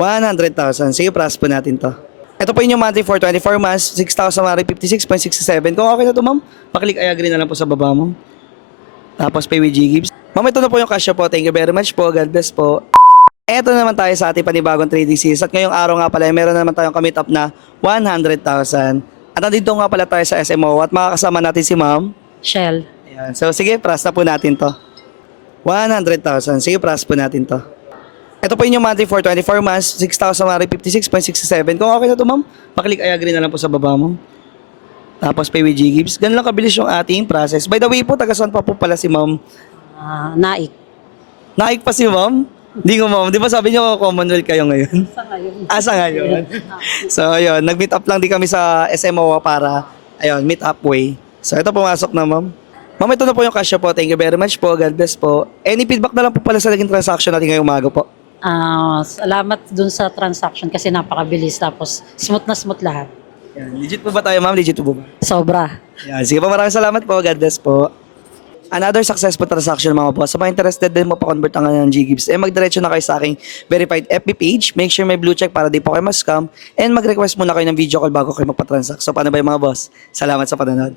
100,000. Sige, pras po natin to. Ito po yung monthly for 24 months, 6,156.67. Kung okay na to, ma'am, paklik I agree na lang po sa baba, ma'am. Tapos pay with G-Gibbs. Ma'am, ito na po yung cash po. Thank you very much po. God bless po. Eto naman tayo sa ating panibagong trading series. At ngayong araw nga pala, meron na naman tayong commit up na 100,000. At nandito nga pala tayo sa SMO at makakasama natin si ma'am. Shell. Ayan. So sige, pras na po natin to. 100,000. Sige, pras po natin to. Ito po yung monthly for 24 months, 6,156.67. Kung okay na to, ma'am, paklik I agree na lang po sa baba, ma'am. Tapos pay with G-Gibbs. Ganun lang kabilis yung ating process. By the way po, taga saan pa po pala si ma'am? Naik. Naik pa si ma'am? Hindi ko, ma'am. Di ba sabi niyo Commonwealth kayo ngayon? Sa ngayon. Asa ngayon? So, ayun. Nag-meet up lang din kami sa SMO para, ayun, meet up way. So, ito pumasok na, ma'am. Ma'am, ito na po yung cash po. Thank you very much po. God bless po. Any feedback na lang po pala sa naging transaction natin ngayong umaga po? Salamat dun sa transaction kasi napakabilis tapos smooth lahat. Yan. Legit po ba tayo, ma'am? Legit po ba? Sobra. Yan. Sige po, maraming salamat po. God bless po. Another successful transaction mga boss. Sa mga interested din mo pa-convert ang ng G-Gibbs, magdiretso na kayo sa aking verified FB page. Make sure may blue check para di po kayo ma-scam. And mag-request muna kayo ng video call bago kayo magpa-transact. So paano ba yung mga boss? Salamat sa panonood.